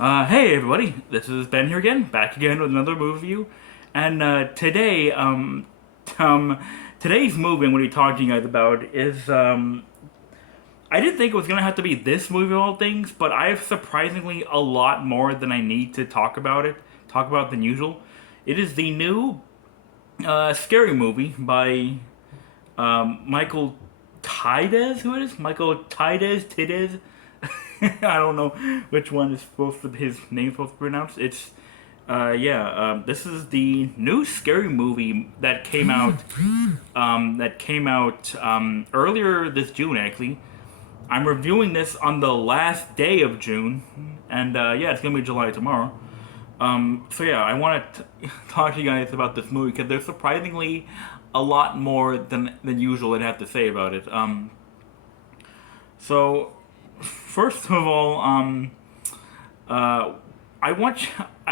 Hey everybody, this is Ben here again, back again with another movie review. And today, um, today's movie I'm going to be talking to you guys about is, I didn't think it was going to have to be this movie of all things, but I have surprisingly a lot more than I need to talk about than usual. It is the new, scary movie by, Michael Tides, who it is? Michael Tides? I don't know which one is supposed to his name supposed to be pronounced. It's this is the new scary movie that came out earlier this June actually. I'm reviewing this on the last day of June, and it's gonna be July tomorrow. I want to talk to you guys about this movie because there's surprisingly a lot more than usual I'd have to say about it. So first of all, uh, I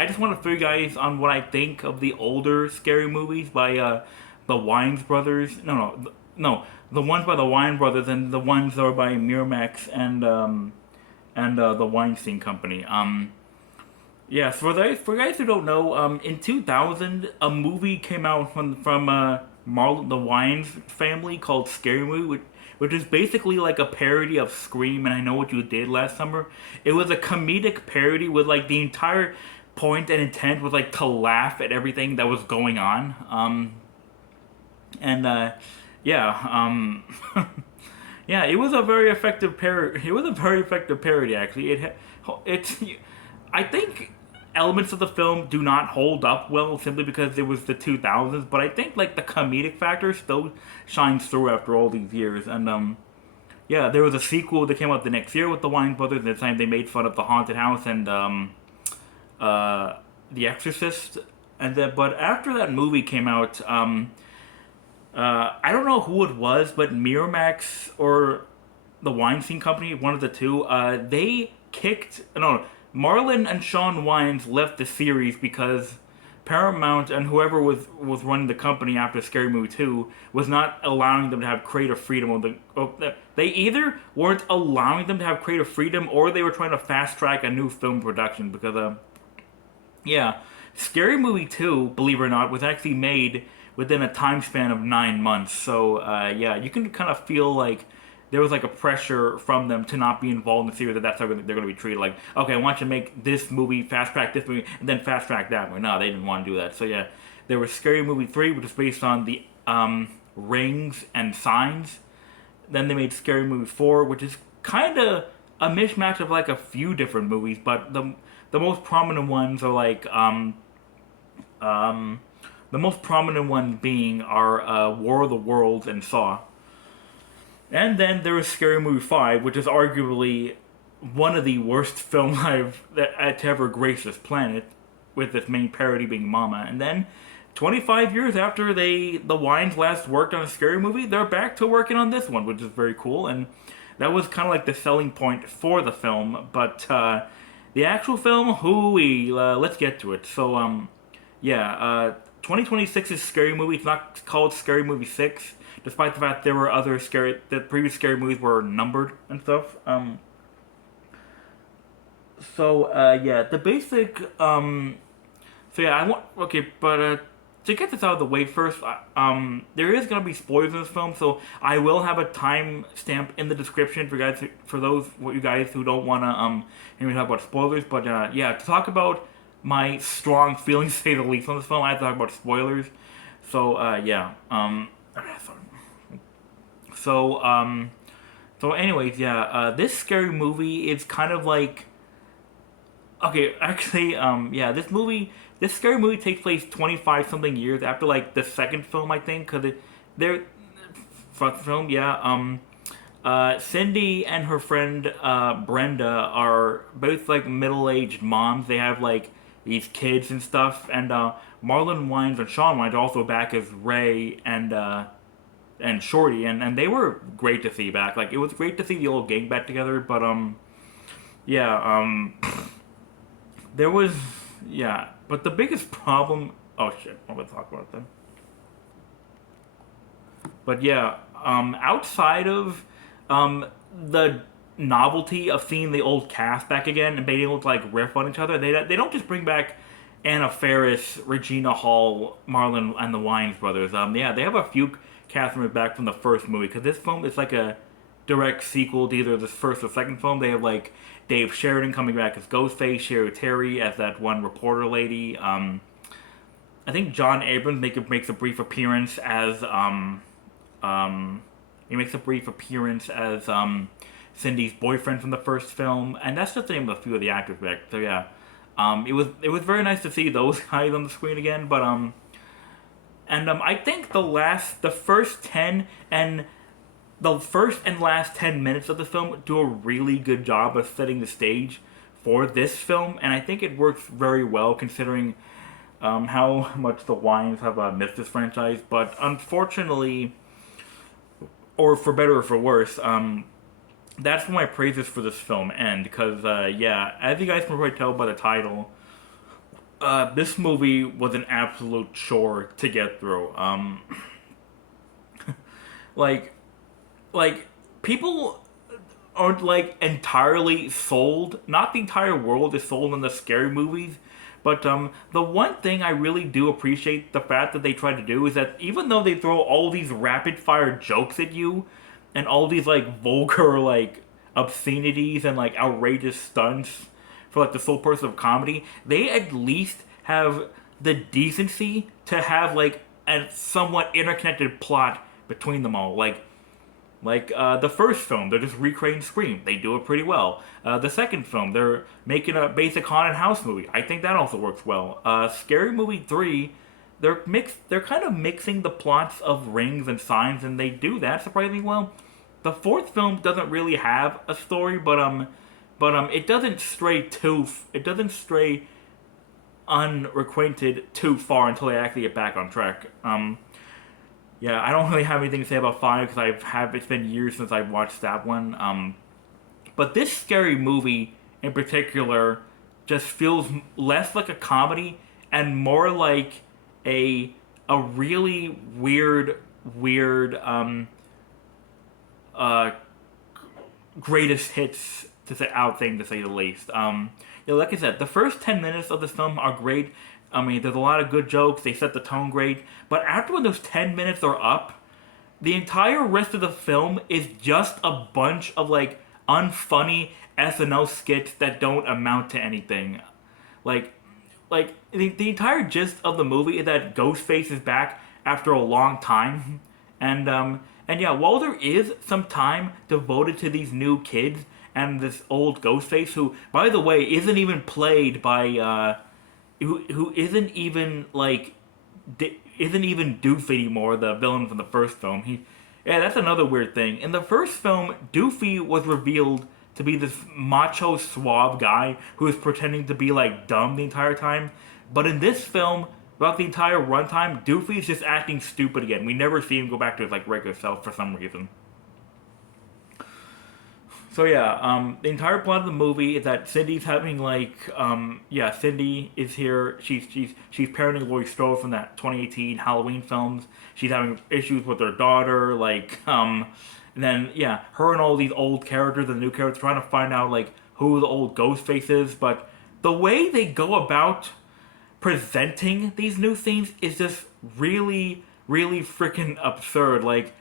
just want to fill you guys on what I think of the older scary movies by the Wines brothers. No, the ones by the Wine brothers and the ones that are by Miramax and the Weinstein Company. For guys who don't know, in 2000, a movie came out from the Wines family called Scary Movie, which is basically like a parody of Scream and I Know What You Did Last Summer. It was a comedic parody with like the entire point and intent was like to laugh at everything that was going on. And yeah, yeah, it was a very effective parody. It was a very effective parody, actually. It's, I think elements of the film do not hold up well simply because it was the 2000s, but I think like the comedic factor still shines through after all these years. And there was a sequel that came out the next year with the Wine brothers. This time they made fun of the haunted house and The Exorcist. But after that movie came out, I don't know who it was, but Miramax or the Weinstein Company, one of the two, they kicked no Marlon and Sean Wines left the series because Paramount and whoever was running the company after Scary Movie 2 was not allowing them to have creative freedom. They either weren't allowing them to have creative freedom or they were trying to fast track a new film production because Scary Movie 2, believe it or not, was actually made within a time span of 9 months. So you can kind of feel like there was like a pressure from them to not be involved in the series. That's how they're going to be treated. Like, okay, I want you to make this movie, fast track this movie, and then fast track that movie. No, they didn't want to do that. So yeah, there was Scary Movie 3, which is based on the Rings and Signs. Then they made Scary Movie 4, which is kind of a mishmash of like a few different movies, but the most prominent ones are like the most prominent ones being are War of the Worlds and Saw. And then there was Scary Movie 5, which is arguably one of the worst films to ever grace this planet, with its main parody being Mama. And then, 25 years after the Wines last worked on a Scary Movie, they're back to working on this one, which is very cool. And that was kind of like the selling point for the film. But the actual film, hooey, let's get to it. So, 2026's Scary Movie, it's not called Scary Movie 6, despite the fact there were the previous Scary Movies were numbered and stuff. The basic, to get this out of the way first, there is going to be spoilers in this film, so I will have a time stamp in the description for you guys who don't want to hear me talk about spoilers. But to talk about my strong feelings, to say the least, on this film, I have to talk about spoilers. So this scary movie is kind of like, this scary movie takes place 25 something years after like the second film, I think, because they're first film, Cindy and her friend Brenda are both like middle-aged moms. They have like these kids and stuff, and Marlon Wines and Sean Wines are also back as Ray and Shorty, and they were great to see back. Like, it was great to see the old gang back together, but there was but the biggest problem. Oh shit, I'm gonna talk about them. But outside of the novelty of seeing the old cast back again and being able to like riff on each other. They don't just bring back Anna Faris, Regina Hall, Marlon, and the Wayans brothers. Yeah, they have a few cast members back from the first movie because this film is like a direct sequel to either the first or second film. They have like Dave Sheridan coming back as Ghostface, Sherry Terry as that one reporter lady. I think John Abrams makes a brief appearance as he makes a brief appearance as Cindy's boyfriend from the first film, and that's just the name of a few of the actors back. So yeah, it was very nice to see those guys on the screen again. But I think the first and last 10 minutes of the film do a really good job of setting the stage for this film, and I think it works very well considering how much the Wayans have missed this franchise. But unfortunately, or for better or for worse, that's where my praises for this film end. Because, yeah, as you guys can probably tell by the title, this movie was an absolute chore to get through. Like, people aren't, like, entirely sold. Not the entire world is sold on the scary movies. But the one thing I really do appreciate the fact that they try to do is that even though they throw all these rapid fire jokes at you and all these like vulgar like obscenities and like outrageous stunts for like the sole purpose of comedy, they at least have the decency to have like a somewhat interconnected plot between them all. Like the first film, they're just recreating Scream. They do it pretty well. The second film, they're making a basic haunted house movie. I think that also works well. Scary Movie 3, they're kind of mixing the plots of Rings and Signs, and they do that surprisingly well. The fourth film doesn't really have a story, but it doesn't stray unrequited too far until they actually get back on track. Yeah, I don't really have anything to say about 5 because it's been years since I've watched that one. But this scary movie in particular just feels less like a comedy and more like a really weird greatest hits to say the least. Like I said, the first 10 minutes of this film are great. I mean, there's a lot of good jokes. They set the tone great. But after when those 10 minutes are up, the entire rest of the film is just a bunch of, like, unfunny SNL skits that don't amount to anything. Like the entire gist of the movie is that Ghostface is back after a long time. And yeah, while there is some time devoted to these new kids and this old Ghostface, who, by the way, isn't even played by, who isn't even Doofy anymore, the villain from the first film. Yeah, that's another weird thing. In the first film, Doofy was revealed to be this macho, suave guy who was pretending to be like dumb the entire time. But in this film, throughout the entire runtime, Doofy is just acting stupid again. We never see him go back to his like regular self for some reason. So yeah, the entire plot of the movie is that Cindy's having Cindy is here. She's parenting Laurie Strode from that 2018 Halloween films. She's having issues with her daughter, and then yeah, her and all these old characters and the new characters trying to find out like who the old Ghostface is. But the way they go about presenting these new scenes is just really, really freaking absurd. Like,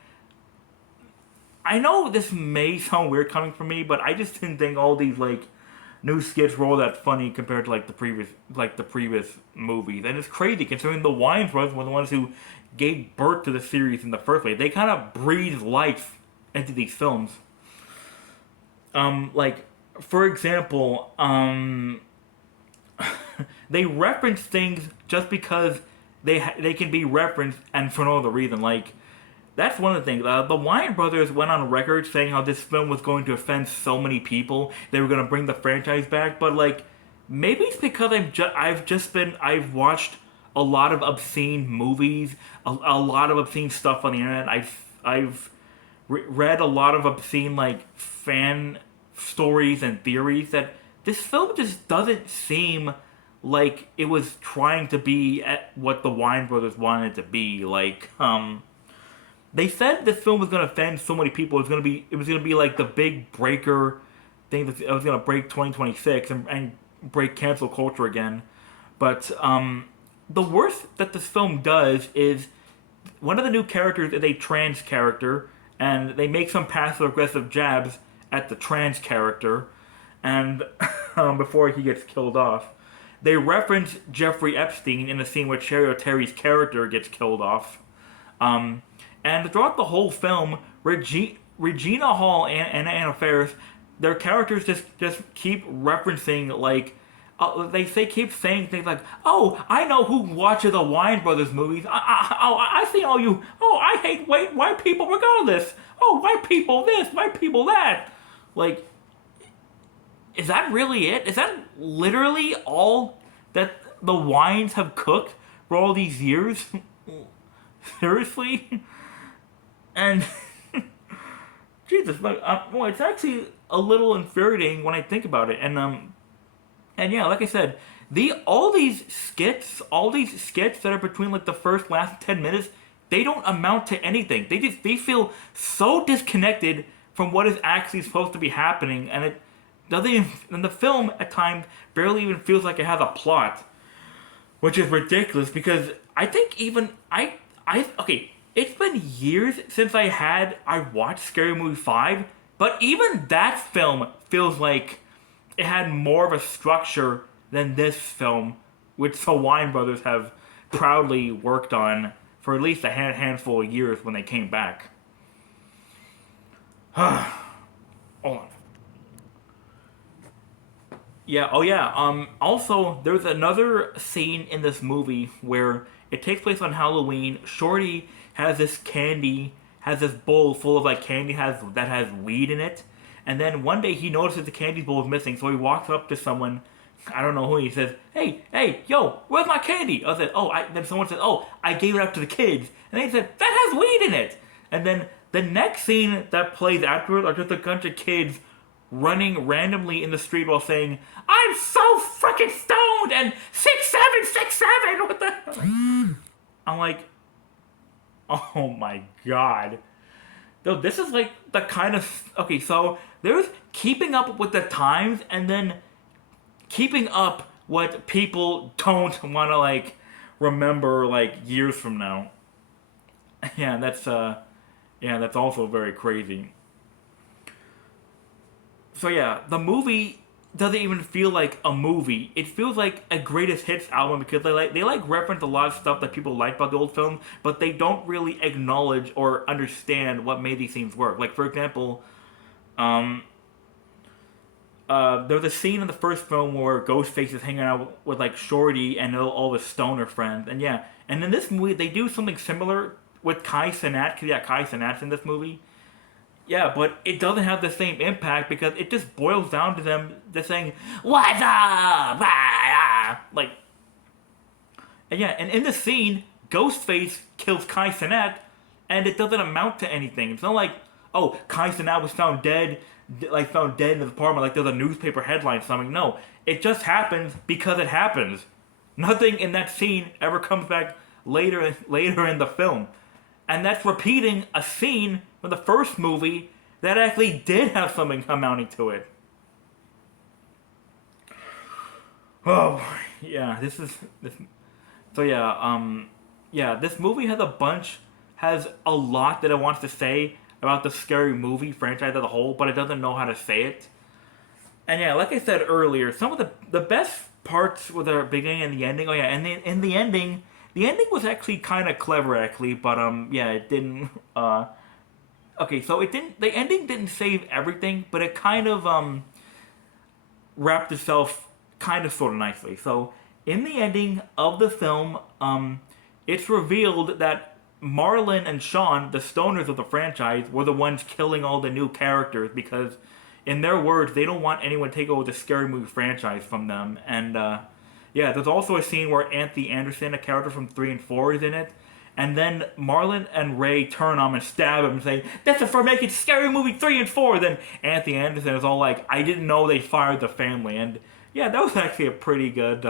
I know this may sound weird coming from me, but I just didn't think all these like new skits were all that funny compared to like the previous movies. And it's crazy considering the Wayans brothers were the ones who gave birth to the series in the first place. They kind of breathed life into these films. For example, they reference things just because they can be referenced and for no other reason. Like, that's one of the things. The Wayans brothers went on record saying how this film was going to offend so many people. They were going to bring the franchise back, but like, maybe it's because I've watched a lot of obscene movies, a lot of obscene stuff on the internet. I've read a lot of obscene like fan stories and theories that this film just doesn't seem like it was trying to be at what the Wayans brothers wanted it to be. Like, they said this film was going to offend so many people. It was going to be like the big breaker think that it was gonna break 2026 and break cancel culture again. But the worst that this film does is one of the new characters is a trans character, and they make some passive aggressive jabs at the trans character, and before he gets killed off. They reference Jeffrey Epstein in a scene where Cherry O'Terry's character gets killed off. And throughout the whole film, Regina Hall and Anna Faris, their characters just keep referencing like they keep saying things like, "Oh, I know who watches the Wine Brothers movies. I see all you. Oh, I hate white people regardless. Oh, white people this, white people that." Like, is that really it? Is that literally all that the wines have cooked for all these years? Seriously? And Jesus, well, it's actually a little infuriating when I think about it. And yeah, like I said, all these skits that are between like the first last 10 minutes, they don't amount to anything. They feel so disconnected from what is actually supposed to be happening, and it doesn't even, and the film at times barely even feels like it has a plot, which is ridiculous because I think even okay, it's been years since I watched Scary Movie 5, but even that film feels like it had more of a structure than this film, which the Wine Brothers have proudly worked on for at least a handful of years when they came back. Hold on. Yeah, oh yeah, also, there's another scene in this movie where it takes place on Halloween. Shorty has this bowl full of like candy that has weed in it. And then one day he notices the candy bowl is missing, so he walks up to someone, I don't know who, he says, hey, yo, where's my candy? Then someone says, oh, I gave it up to the kids. And they said, that has weed in it. And then the next scene that plays afterwards are just a bunch of kids running randomly in the street while saying, I'm so freaking stoned, and 6767, what the hell? I'm like, oh my god. Though this is like the kind of, okay, so there's keeping up with the times and then keeping up what people don't want to like remember like years from now. Yeah, that's also very crazy. So yeah, the movie doesn't even feel like a movie. It feels like a greatest hits album because they reference a lot of stuff that people like about the old film, but they don't really acknowledge or understand what made these scenes work. Like for example, there's a scene in the first film where Ghostface is hanging out with like Shorty and all his stoner friends, and yeah, and in this movie they do something similar with Kai Cenat, because yeah, Kai Cenat's in this movie. Yeah, but it doesn't have the same impact because it just boils down to them just saying, "What's up?" Like, and yeah, and in the scene, Ghostface kills Kai Cenat, and it doesn't amount to anything. It's not like, oh, Kai Cenat was found dead in his apartment, like there's a newspaper headline or something. No, it just happens because it happens. Nothing in that scene ever comes back later in the film. And that's repeating a scene from the first movie that actually did have something amounting to it. Oh, yeah, this. So yeah, this movie has a lot that it wants to say about the Scary Movie franchise as a whole, but it doesn't know how to say it. And yeah, like I said earlier, some of the best parts were the beginning and the ending. Oh yeah, and in the ending. The ending was actually kind of clever, actually, but yeah, it didn't. Okay, so it didn't. The ending didn't save everything, but it kind of wrapped itself kind of sort of nicely. So in the ending of the film, it's revealed that Marlon and Sean, the stoners of the franchise, were the ones killing all the new characters because, in their words, they don't want anyone to take over the Scary Movie franchise from them, and. Yeah, there's also a scene where Anthony Anderson, a character from 3 and 4, is in it. And then Marlon and Ray turn on him and stab him and say, "That's for making Scary Movie 3 and 4. Then Anthony Anderson is all like, I didn't know they fired the family. And yeah, that was actually a pretty good,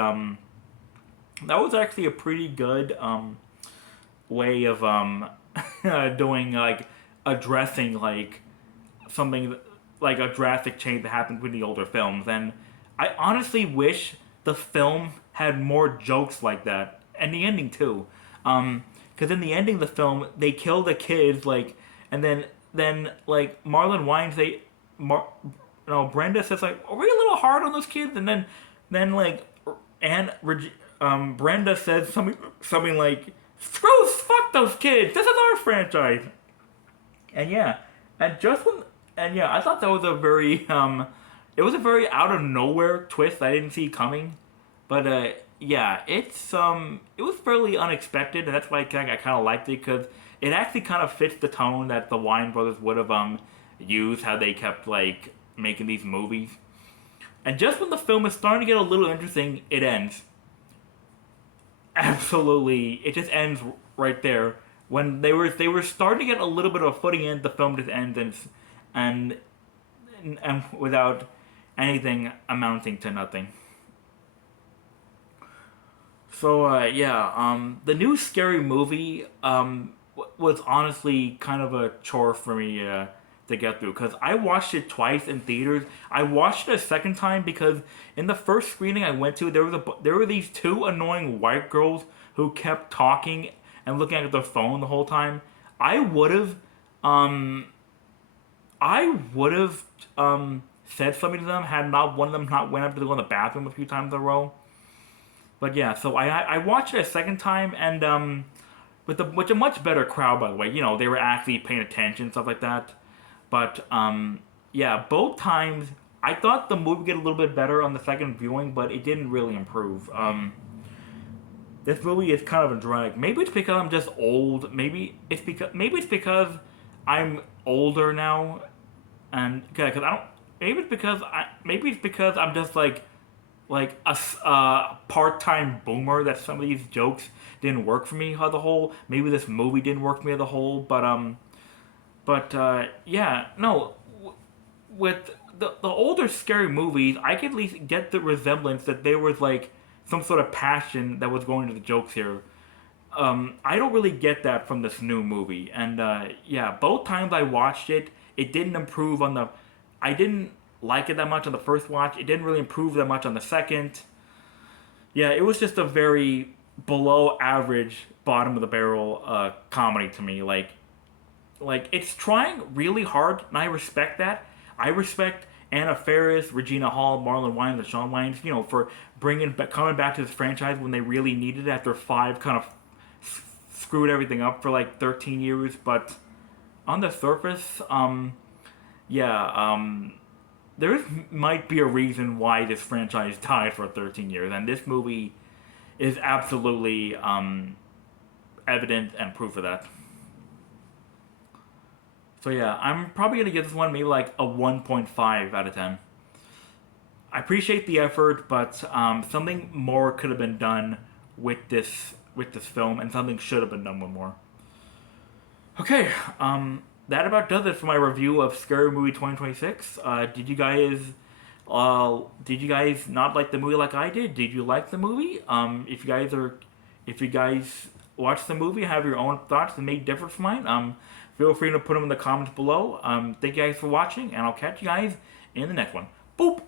way of, doing, like, addressing, like, something like a drastic change that happened with the older films. And I honestly wish the film had more jokes like that, and the ending too. Because in the ending of the film, they kill the kids, like, and then like Marlon Wayans, no, Brenda says like, "Are we a little hard on those kids?" And then like, and Brenda says something like, fuck those kids. This is our franchise." And yeah, and just when, and yeah, I thought that was a very it was a very out of nowhere twist I didn't see coming, but yeah, it was fairly unexpected, and that's why I kind of liked it because it actually kind of fits the tone that the Wayans brothers would have used, how they kept like making these movies. And just when the film is starting to get a little interesting, it ends. Absolutely, it just ends right there. When they were starting to get a little bit of a footing in, the film just ends and and without anything amounting to nothing. So yeah, the new Scary Movie was honestly kind of a chore for me to get through because I watched it twice in theaters. I watched it a second time because in the first screening I went to, there were these two annoying white girls who kept talking and looking at their phone the whole time. I would have, um, I would have said something to them had not one of them not went up to go in the bathroom a few times in a row. But yeah, so I watched it a second time and with a much better crowd, by the way. You know, they were actually paying attention, stuff like that. But yeah, both times I thought the movie would get a little bit better on the second viewing, but it didn't really improve. This movie is kind of a drag. Maybe it's because I'm just old. Maybe it's because I'm older now, and because I don't. Maybe it's because I'm just like a part-time boomer that some of these jokes didn't work for me as a whole. Maybe this movie didn't work for me as a whole, but yeah, no. With the older scary movies, I could at least get the resemblance that there was like some sort of passion that was going into the jokes here. I don't really get that from this new movie, and yeah, both times I watched it, it didn't improve on the. I didn't like it that much on the first watch. It didn't really improve that much on the second. Yeah, it was just a very below average, bottom of the barrel comedy to me. Like it's trying really hard, and I respect that. I respect Anna Faris, Regina Hall, Marlon Wayans, and Sean Wayans, you know, for coming back to this franchise when they really needed it after five kind of screwed everything up for like 13 years. But on the surface, yeah, there might be a reason why this franchise died for 13 years, and this movie is absolutely evident and proof of that. So yeah, I'm probably gonna give this one maybe like a 1.5 out of 10. I appreciate the effort, but something more could have been done with this film, and something should have been done with more. Okay, that about does it for my review of Scary Movie 2026. Did you guys not like the movie like I did? Did you like the movie? If you guys watch the movie, have your own thoughts that may differ from mine, feel free to put them in the comments below. Thank you guys for watching, and I'll catch you guys in the next one. Boop!